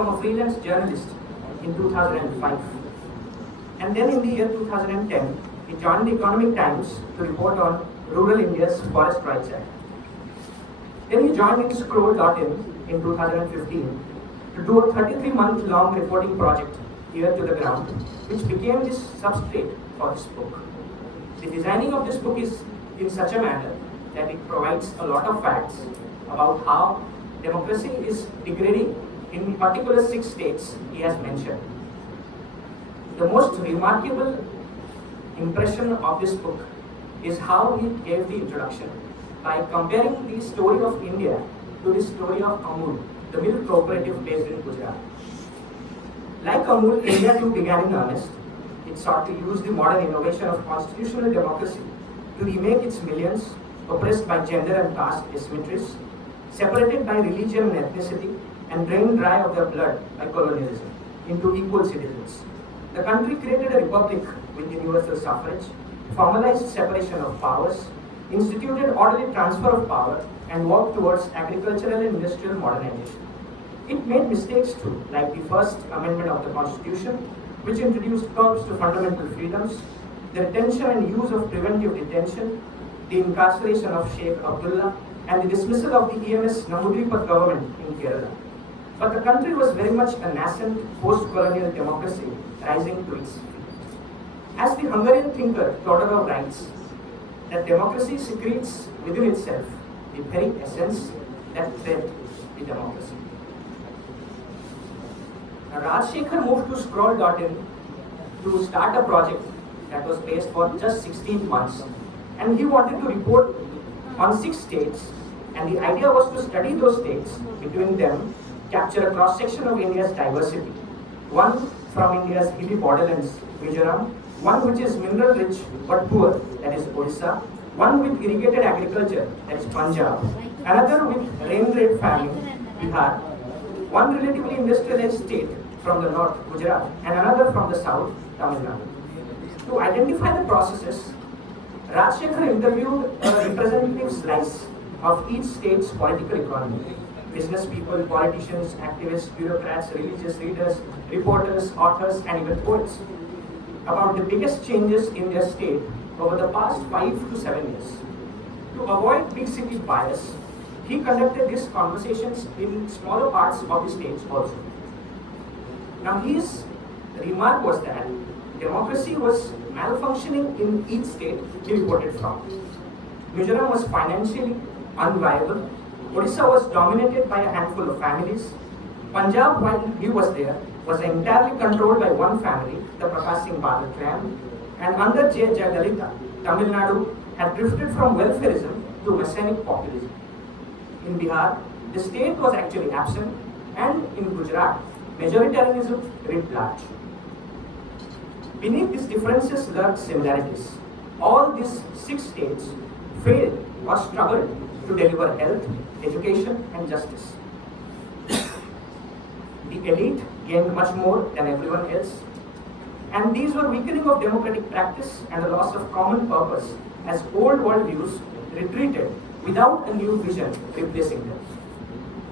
become a freelance journalist in 2005. And then in the year 2010, he joined the Economic Times to report on rural India's Forest Rights Act. Then he joined in Scroll.in in 2015 to do a 33-month-long reporting project here to the ground, which became this substrate for this book. The designing of this book is in such a manner that it provides a lot of facts about how democracy is degrading in particular 6 states he has mentioned. The most remarkable impression of this book is how he gave the introduction by comparing the story of India to the story of Amul, the milk cooperative based in Gujarat. Like Amul, India too began in earnest. It sought to use the modern innovation of constitutional democracy to remake its millions oppressed by gender and caste asymmetries, separated by religion and ethnicity, and drained dry of their blood by colonialism into equal citizens. The country created a republic with universal suffrage, formalized separation of powers, instituted orderly transfer of power, and worked towards agricultural and industrial modernization. It made mistakes too, like the first amendment of the Constitution, which introduced curbs to fundamental freedoms, the retention and use of preventive detention, the incarceration of Sheikh Abdullah, and the dismissal of the EMS Namudripat government in Kerala. But the country was very much a nascent post-colonial democracy rising to its feet. As the Hungarian thinker Todorov writes, that democracy secretes within itself the very essence that fed the democracy. Now, Rajshekhar moved to Scroll.in to start a project that was based for just 16 months, and he wanted to report on 6 states, and the idea was to study those states, between them capture a cross-section of India's diversity, one from India's hilly borderlands, Mizoram, one which is mineral rich but poor, that is Odisha, one with irrigated agriculture, that is Punjab, another with rain-red farming, Bihar, one relatively industrialized state from the north, Gujarat, and another from the south, Tamil Nadu. To identify the processes, Rajshekhar interviewed a representative slice of each state's political economy. Business people, politicians, activists, bureaucrats, religious leaders, reporters, authors, and even poets about the biggest changes in their state over the past 5 to 7 years. To avoid big city bias, he conducted these conversations in smaller parts of the states also. Now his remark was that democracy was malfunctioning in each state he reported from. Mizoram was financially unviable. Odisha was dominated by a handful of families. Punjab, while he was there, was entirely controlled by one family, the Prakash Singh Badal clan, and under J. Jayalalitha, Tamil Nadu had drifted from welfarism to messianic populism. In Bihar, the state was actually absent, and in Gujarat, majoritarianism writ large. Beneath these differences lurked similarities. All these 6 states failed or struggled to deliver health, education, and justice. The elite gained much more than everyone else, and these were weakening of democratic practice and a loss of common purpose as old world views retreated without a new vision replacing them.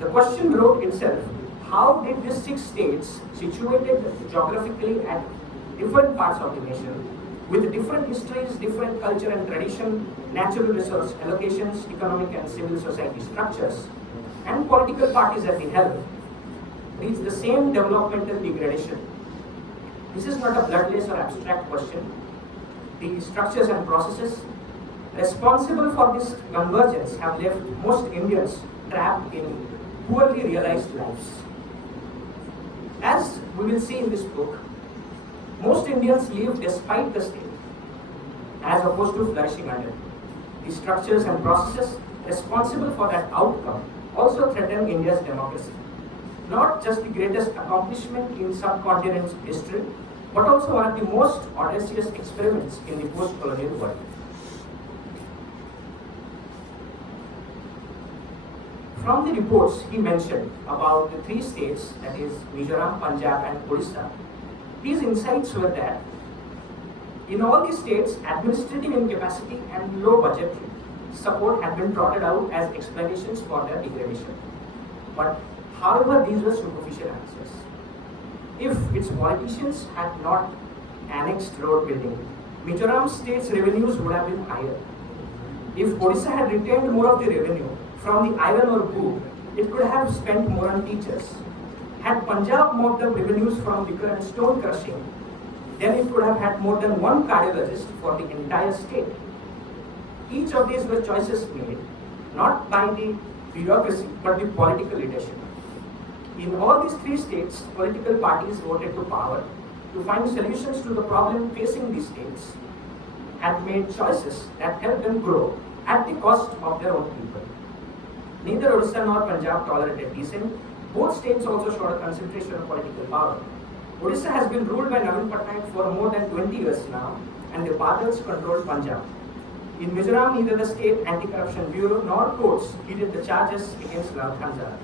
The question wrote itself: how did these 6 states, situated geographically at different parts of the nation, with different histories, different culture and tradition, natural resource allocations, economic and civil society structures, and political parties at the helm, reach the same developmental degradation? This is not a bloodless or abstract question. The structures and processes responsible for this convergence have left most Indians trapped in poorly realized lives. As we will see in this book, most Indians live despite the state, as opposed to flourishing under it. The structures and processes responsible for that outcome also threaten India's democracy. Not just the greatest accomplishment in subcontinent's history, but also one of the most audacious experiments in the post-colonial world. From the reports he mentioned about the 3 states, that is Mizoram, Punjab, and Odisha, his insights were that in all these states, administrative incapacity and low budgetary support had been trotted out as explanations for their degradation. But however, these were superficial answers. if its politicians had not annexed road building, Mizoram state's revenues would have been higher. If Odisha had retained more of the revenue from the iron ore boom, it could have spent more on teachers. Had Punjab mopped up revenues from liquor and stone crushing, then it could have had more than one cardiologist for the entire state. Each of these were choices made not by the bureaucracy but the political leadership. In all these three states, political parties voted to power to find solutions to the problem facing these states and made choices that helped them grow at the cost of their own people. Neither Odisha nor Punjab tolerated descent. Both states also showed a concentration of political power. Odisha has been ruled by Navin Patnaik for more than 20 years now, and the Badals controlled Punjab. In Mizoram, neither the State Anti-Corruption Bureau nor courts heeded the charges against Lal Khanzar.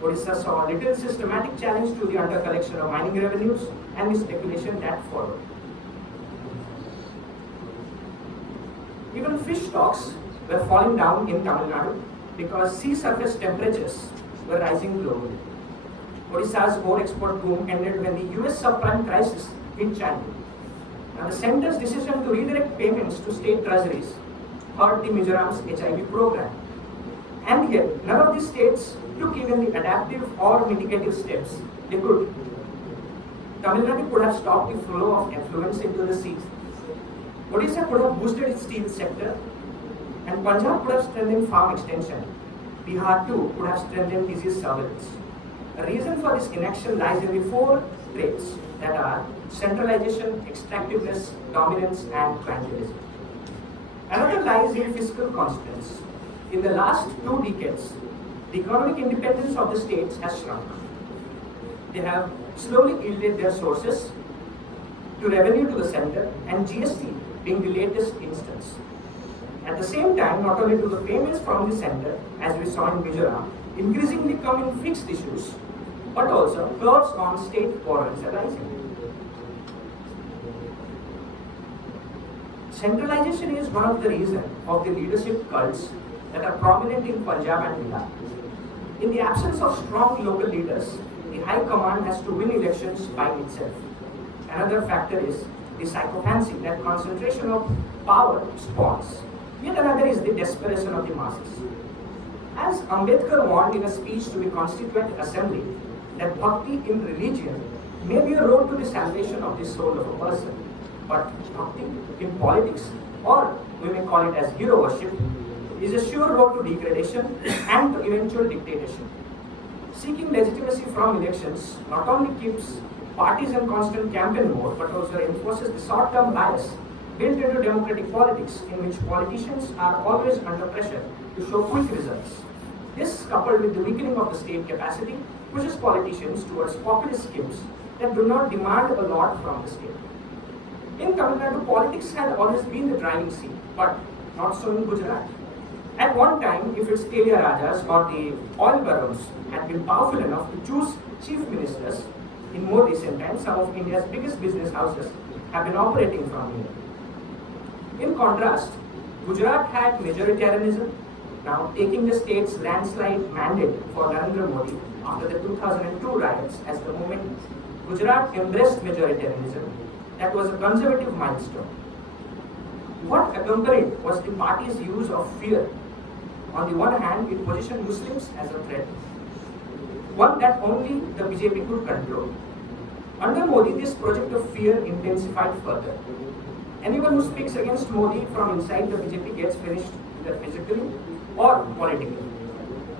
Odisha saw little systematic challenge to the under-collection of mining revenues and the speculation that followed. Even fish stocks were falling down in Tamil Nadu because sea surface temperatures were rising globally. Odisha's ore export boom ended when the US subprime crisis hit China. Now the centre's decision to redirect payments to state treasuries hurt the Mizoram's HIV program. And yet, none of these states took even the adaptive or mitigative steps they could. Tamil Nadu could have stopped the flow of effluents into the seas. Odisha could have boosted its steel sector, and Punjab could have strengthened farm extension. Bihar too could have strengthened disease surveillance. The reason for this inaction lies in the four traits that are centralization, extractiveness, dominance, and clientelism. Another lies in fiscal constraints. In the last 2 decades, the economic independence of the states has shrunk. They have slowly yielded their sources to revenue to the center, and GST being the latest instance. At the same time, not only do the payments from the center, as we saw in Mizoram, increasingly come in fixed issues, but also curbs on state borrowings are rising. Centralization is one of the reasons of the leadership cults that are prominent in Punjab and Bihar. In the absence of strong local leaders, the High Command has to win elections by itself. Another factor is the psychophancy that concentration of power spawns. Yet another is the desperation of the masses. As Ambedkar warned in a speech to the Constituent Assembly, that bhakti in religion may be a road to the salvation of the soul of a person, but bhakti in politics, or we may call it as hero worship, is a sure road to degradation and to eventual dictatorship. Seeking legitimacy from elections not only keeps parties in constant campaign mode, but also enforces the short-term bias built into democratic politics, in which politicians are always under pressure to show quick results. This, coupled with the weakening of the state capacity, pushes politicians towards populist schemes that do not demand a lot from the state. In Tamil Nadu, politics had always been the driving seat, but not so in Gujarat. At one time, if its Telia Rajas or the oil barons had been powerful enough to choose chief ministers, in more recent times, some of India's biggest business houses have been operating from here. In contrast, Gujarat had majoritarianism, now taking the state's landslide mandate for Narendra Modi after the 2002 riots as the moment Gujarat embraced majoritarianism. That was a conservative milestone. What accompanied was the party's use of fear. On the one hand, it positioned Muslims as a threat, one that only the BJP could control. Under Modi, this project of fear intensified further. Anyone who speaks against Modi from inside the BJP gets finished either physically or politically.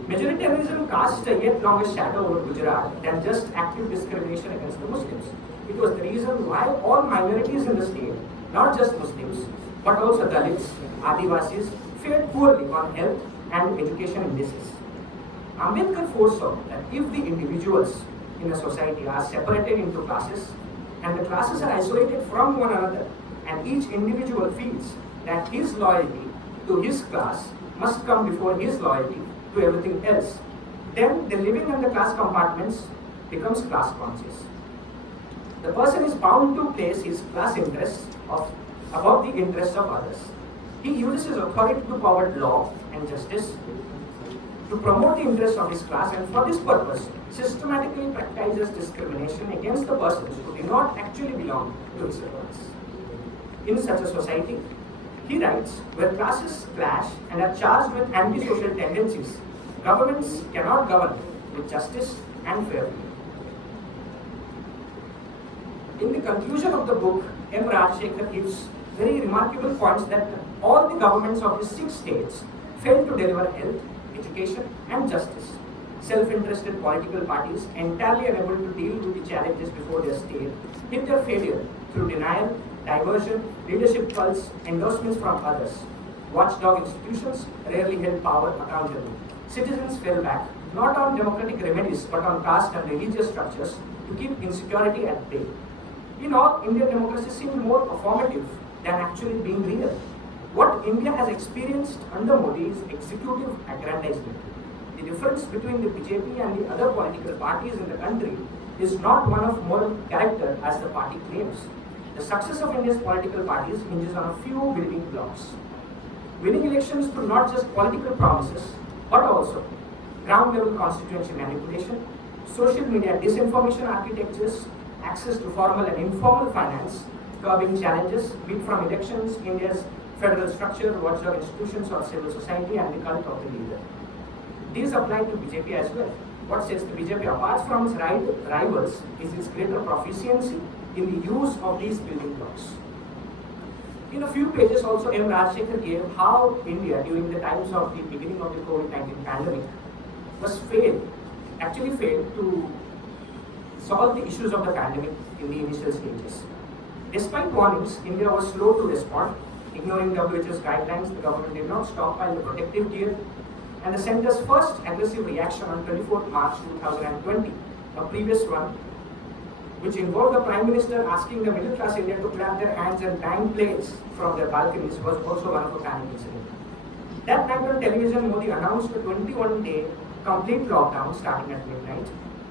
Majoritarianism cast a yet longer shadow over Gujarat than just active discrimination against the Muslims. It was the reason why all minorities in the state, not just Muslims, but also Dalits, Adivasis, fared poorly on health and education indices. Ambedkar foresaw that if the individuals in a society are separated into classes, and the classes are isolated from one another, and each individual feels that his loyalty to his class must come before his loyalty to everything else, then the living in the class compartments becomes class conscious. The person is bound to place his class interests above the interests of others. He uses his authority to pervert law and justice, to promote the interests of his class, and for this purpose systematically practices discrimination against the persons who do not actually belong to his class. In such a society, he writes, where classes clash and are charged with antisocial tendencies, governments cannot govern with justice and fairness. In the conclusion of the book, M. Rajshekhar gives very remarkable points that all the governments of the 6 states failed to deliver health, education and justice. Self-interested political parties, entirely unable to deal with the challenges before their state, hid their failure through denial, diversion, leadership cults, endorsements from others. Watchdog institutions rarely held power accountable. Citizens fell back, not on democratic remedies, but on caste and religious structures to keep insecurity at bay. In all, Indian democracy seemed more performative than actually being real. What India has experienced under Modi is executive aggrandizement. The difference between the BJP and the other political parties in the country is not one of moral character as the party claims. The success of India's political parties hinges on a few building blocks. Winning elections through not just political promises, but also ground-level constituency manipulation, social media disinformation architectures, access to formal and informal finance, curbing challenges, be it from elections, India's federal structure, watchdog institutions or civil society, and the cult of the leader. These apply to BJP as well. What sets the BJP apart from its rivals is its greater proficiency in the use of these building blocks. In a few pages also, M. Rajshekhar gave how India during the times of the beginning of the COVID-19 pandemic actually failed to solve the issues of the pandemic in the initial stages. Despite warnings, India was slow to respond. Ignoring WHO's guidelines, the government did not stockpile the protective gear, and the centre's first aggressive reaction on 24th March 2020, a previous one, which involved the Prime Minister asking the middle class India to clap their hands and bang plates from their balconies, was also one of a panic incident. That night on television, Modi announced a 21-day complete lockdown starting at midnight,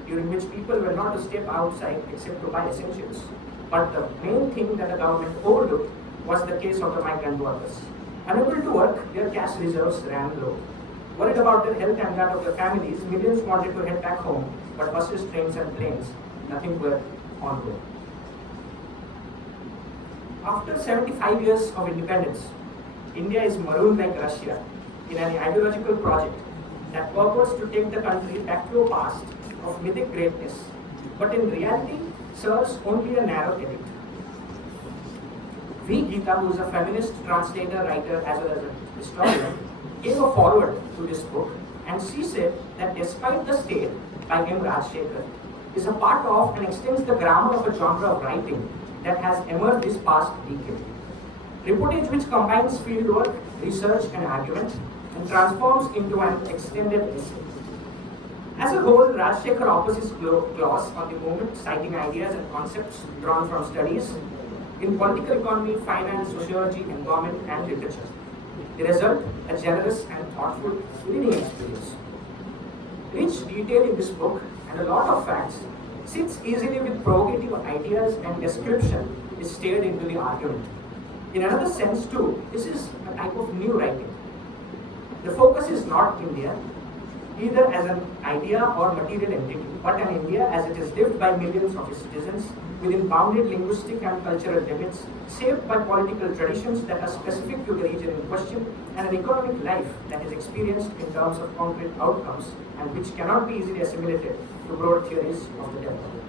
during which people were not to step outside except to buy essentials. But the main thing that the government overlooked was the case of the migrant workers. Unable to work, their cash reserves ran low. Worried about their health and that of their families, millions wanted to head back home, but buses, trains and planes, nothing were on board. After 75 years of independence, India is marooned like Russia in an ideological project that purports to take the country back to a past of mythic greatness, but in reality serves only a narrow elite. V. Geeta, who is a feminist translator, writer, as well as a historian, gave a foreword to this book, and she said that despite the state by M. Rajshekhar is a part of and extends the grammar of a genre of writing that has emerged this past decade. Reportage which combines fieldwork, research and argument and transforms into an extended essay. As a whole, Rajshekhar offers his gloss on the movement, citing ideas and concepts drawn from studies in political economy, finance, sociology, environment and literature. The result, a generous and thoughtful reading experience. Rich detail in this book and a lot of facts sits easily with provocative ideas and description is steered into the argument. In another sense too, this is a type of new writing. The focus is not India, either as an idea or material entity, but an India as it is lived by millions of its citizens within bounded linguistic and cultural limits, shaped by political traditions that are specific to the region in question, and an economic life that is experienced in terms of concrete outcomes and which cannot be easily assimilated to broad theories of the development.